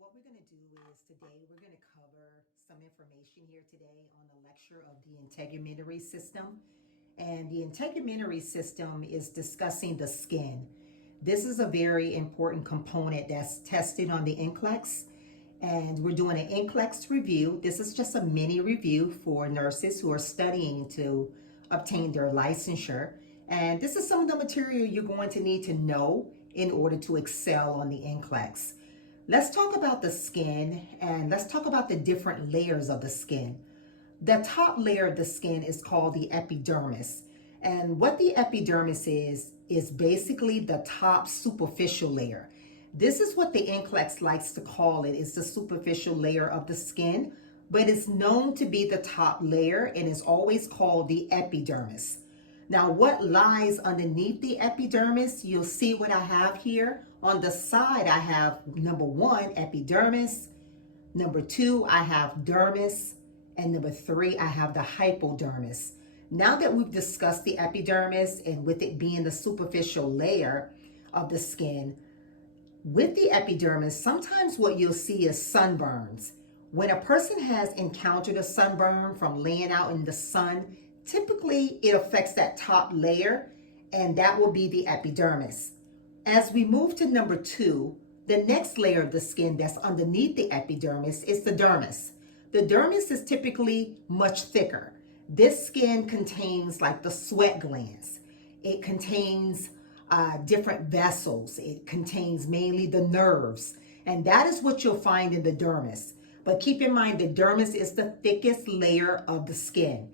what we're going to do is today we're going to cover some information here today on the lecture of the integumentary system. And the integumentary system is discussing the skin. This is a very important component that's tested on the NCLEX. And we're doing an NCLEX review. This is just a mini review for nurses who are studying to obtain their licensure. And this is some of the material you're going to need to know in order to excel on the NCLEX. Let's talk about the skin, and let's talk about the different layers of the skin. The top layer of the skin is called the epidermis. And what the epidermis is basically the top superficial layer. This is what the NCLEX likes to call it. It's the superficial layer of the skin, but it's known to be the top layer and is always called the epidermis. Now, what lies underneath the epidermis, you'll see what I have here. On the side, I have number 1, epidermis. Number 2, I have dermis. And number 3, I have the hypodermis. Now that we've discussed the epidermis and with it being the superficial layer of the skin, with the epidermis, sometimes what you'll see is sunburns. When a person has encountered a sunburn from laying out in the sun, typically it affects that top layer, and that will be the epidermis. As we move to number 2, the next layer of the skin that's underneath the epidermis is the dermis. The dermis is typically much thicker. This skin contains like the sweat glands. It contains different vessels. It contains mainly the nerves. And that is what you'll find in the dermis. But keep in mind, the dermis is the thickest layer of the skin.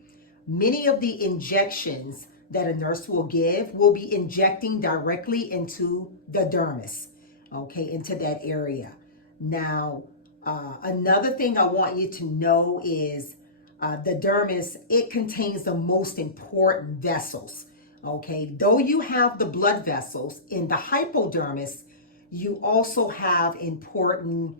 Many of the injections that a nurse will give will be injecting directly into the dermis, okay, into that area. Now, another thing I want you to know is the dermis, it contains the most important vessels, okay? Though you have the blood vessels in the hypodermis, you also have important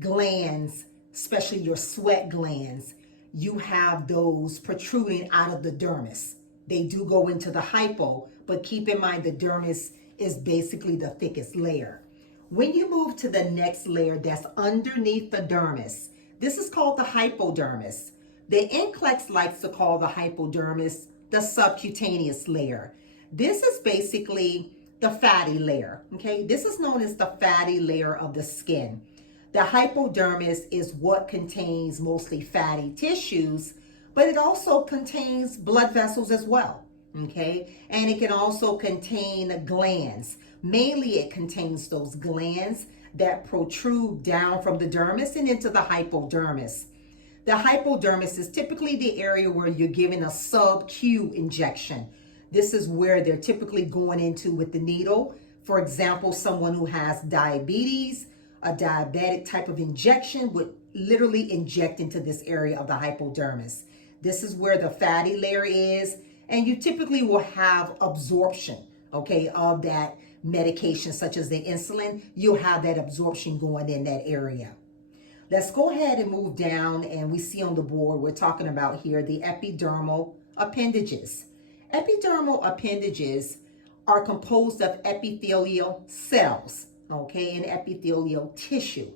glands, especially your sweat glands. You have those protruding out of the dermis. They do go into the hypo, but keep in mind the dermis is basically the thickest layer. When you move to the next layer that's underneath the dermis, this is called the hypodermis. The NCLEX likes to call the hypodermis the subcutaneous layer. This is basically the fatty layer, okay? This is known as the fatty layer of the skin. The hypodermis is what contains mostly fatty tissues, but it also contains blood vessels as well, okay? And it can also contain glands. Mainly it contains those glands that protrude down from the dermis and into the hypodermis. The hypodermis is typically the area where you're giving a sub-Q injection. This is where they're typically going into with the needle. For example, someone who has diabetes, a diabetic type of injection would literally inject into this area of the hypodermis. This is where the fatty layer is, and you typically will have absorption, okay, of that medication such as the insulin. You'll have that absorption going in that area. Let's go ahead and move down, and we see on the board, we're talking about here the epidermal appendages. Epidermal appendages are composed of epithelial cells, okay, and epithelial tissue.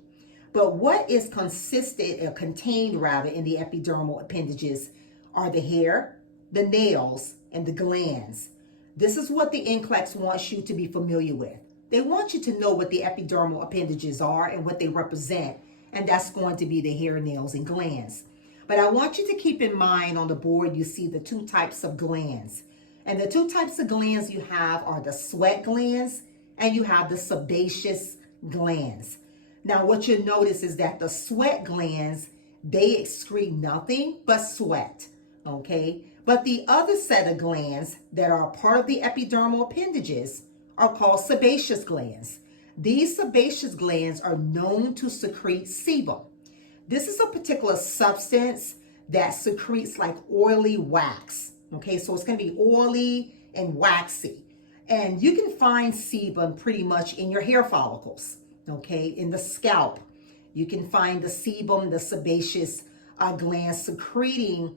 But what is contained rather in the epidermal appendages are the hair, the nails, and the glands. This is what the NCLEX wants you to be familiar with. They want you to know what the epidermal appendages are and what they represent, and that's going to be the hair, nails, and glands. But I want you to keep in mind on the board you see the 2 types of glands. And the 2 types of glands you have are the sweat glands and you have the sebaceous glands. Now what you'll notice is that the sweat glands, they excrete nothing but sweat, okay? But the other set of glands that are part of the epidermal appendages are called sebaceous glands. These sebaceous glands are known to secrete sebum. This is a particular substance that secretes like oily wax, okay? So it's gonna be oily and waxy. And you can find sebum pretty much in your hair follicles, okay? In the scalp. You can find the sebum, the sebaceous glands secreting,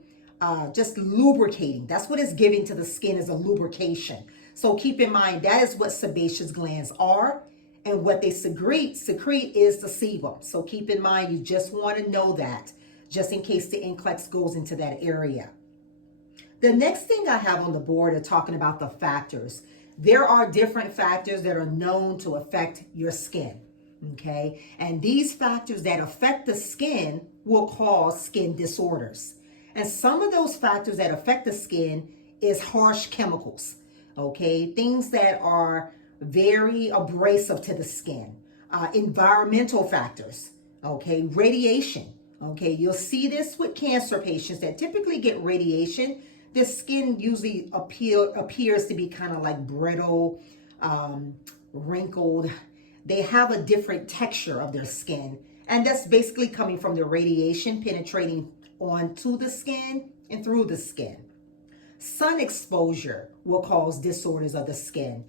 just lubricating. That's what it's giving to the skin, is a lubrication. So keep in mind, that is what sebaceous glands are. And what they secrete is the sebum. So keep in mind, you just want to know that, just in case the NCLEX goes into that area. The next thing I have on the board are talking about the factors. There are different factors that are known to affect your skin, okay? And these factors that affect the skin will cause skin disorders. And some of those factors that affect the skin is harsh chemicals, okay? Things that are very abrasive to the skin. Environmental factors, okay? Radiation, okay? You'll see this with cancer patients that typically get radiation. The skin usually appears to be kind of like brittle, wrinkled. They have a different texture of their skin. And that's basically coming from the radiation penetrating onto the skin and through the skin. Sun exposure will cause disorders of the skin.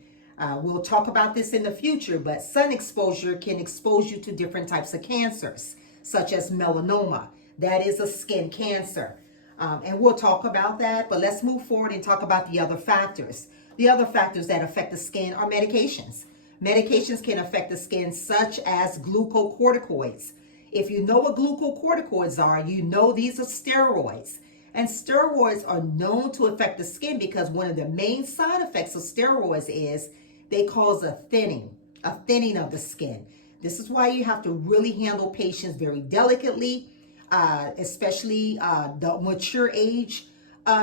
We'll talk about this in the future, but sun exposure can expose you to different types of cancers, such as melanoma. That is a skin cancer. And we'll talk about that, but let's move forward and talk about the other factors. The other factors that affect the skin are medications. Medications can affect the skin, such as glucocorticoids. If you know what glucocorticoids are, you know these are steroids. And steroids are known to affect the skin because one of the main side effects of steroids is they cause a thinning of the skin. This is why you have to really handle patients very delicately, especially the mature age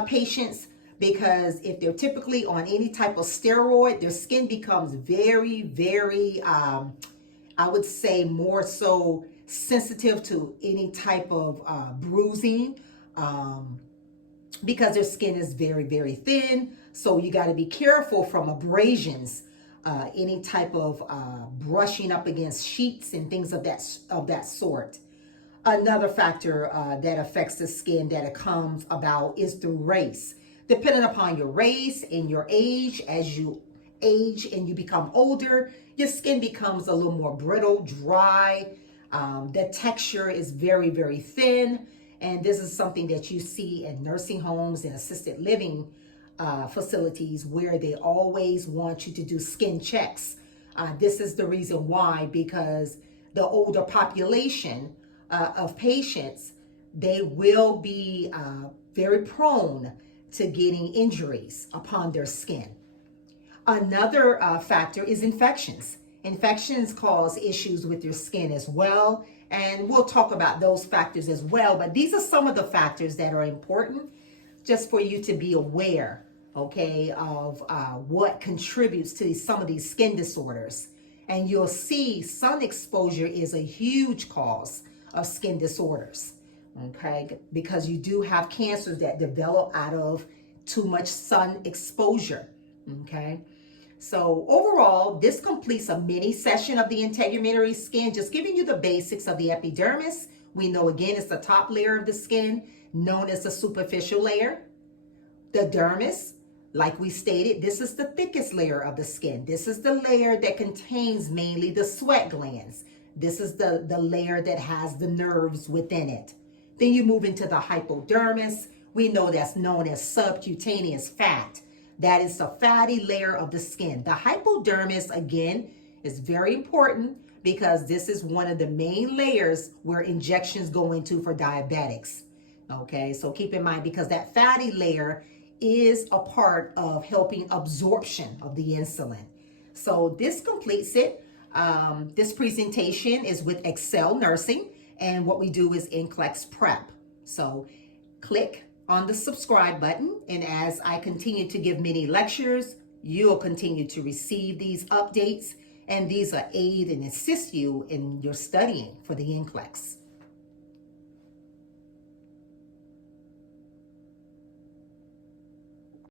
patients, because if they're typically on any type of steroid, their skin becomes very, very, I would say more so sensitive to any type of bruising, because their skin is very, very thin. So you got to be careful from abrasions, any type of brushing up against sheets and things of that sort. Another factor that affects the skin that it comes about is through race. Depending upon your race and your age, as you age and you become older, your skin becomes a little more brittle, dry. The texture is very, very thin. And this is something that you see in nursing homes and assisted living facilities where they always want you to do skin checks. This is the reason why, because the older population of patients, they will be very prone to getting injuries upon their skin. Another factor is infections. Infections cause issues with your skin as well, and we'll talk about those factors as well, but these are some of the factors that are important just for you to be aware, okay, of what contributes to some of these skin disorders. And you'll see sun exposure is a huge cause of skin disorders, okay, because you do have cancers that develop out of too much sun exposure, okay. So overall, this completes a mini session of the integumentary skin, just giving you the basics of the epidermis. We know, again, it's the top layer of the skin, known as the superficial layer. The dermis, like we stated, this is the thickest layer of the skin. This is the layer that contains mainly the sweat glands. This is the layer that has the nerves within it. Then you move into the hypodermis. We know that's known as subcutaneous fat. That is the fatty layer of the skin. The hypodermis, again, is very important because this is one of the main layers where injections go into for diabetics. Okay, so keep in mind, because that fatty layer is a part of helping absorption of the insulin. So this completes it. This presentation is with Excel Nursing, and what we do is NCLEX prep. So click on the subscribe button, and as I continue to give mini lectures, you'll continue to receive these updates, and these are aid and assist you in your studying for the NCLEX.